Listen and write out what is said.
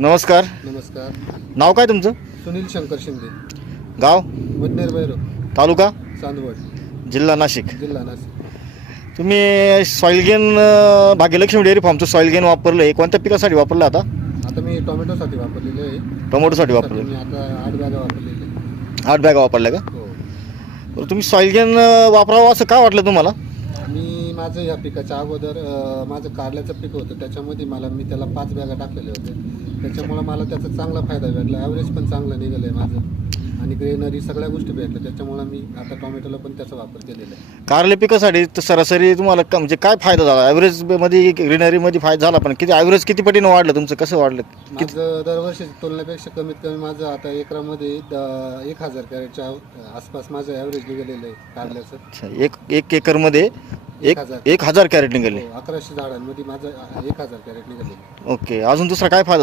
नमस्कार. नमस्कार. नाव काय तुमचं? सुनील शंकर शिंदे, गाव? मधनेर भैरव, तालुका? चांदवड, जिल्हा नाशिक. जिल्हा नाशिक. तुम्ही सॉइलगेन भाग्यलक्ष्मी डेअरी फार्मचं सॉइलगेन वापरलं आहे, कोणत्या पिकासाठी वापरलं आता? आता मी टोमॅटोसाठी वापरलेले आहे. टोमॅटोसाठी वापरलं. मी आता 8 बॅगा वापरलेले. 8 बॅगा वापरल्या का? हो. बरं, तुम्ही सॉइलगेन वापरावं असं का वाटलं तुम्हाला? मी माझं ह्या पिकाच्या अगोदर माझं कारल्याचं पीक होतं, त्याच्यामध्ये मी त्याला 5 बॅगा टाकलेले होते. त्याच्यामुळं मला त्याचा चांगला फायदा भेटला. ॲव्हरेज पण चांगलं निघालं आहे माझं आणि ग्रेनरी सगळ्या गोष्टी भेटल्या. त्याच्यामुळं मी आता टोमॅटोला पण त्याचा वापर केलेला आहे. कारले पिकासाठी तर सरासरी तुम्हाला म्हणजे काय फायदा झाला? ॲव्हरेजमध्ये ग्रीनरीमध्ये फायदा झाला, पण किती ॲव्हरेज किती पटीनं वाढलं तुमचं? कसं वाढलं? माझं दरवर्षी तुलनेपेक्षा कमीत कमी माझं आता एकरामध्ये 1000 कॅरेटच्या आसपास माझं ॲव्हरेज निघालेलं आहे कारल्याचं. अच्छा, एक एकरमध्ये 1000 कॅरेट निघाले. 1100 झाडांमध्ये माझं 1000 कॅरेट निघाले. ओके. अजून दुसरा काय फायदा झाला?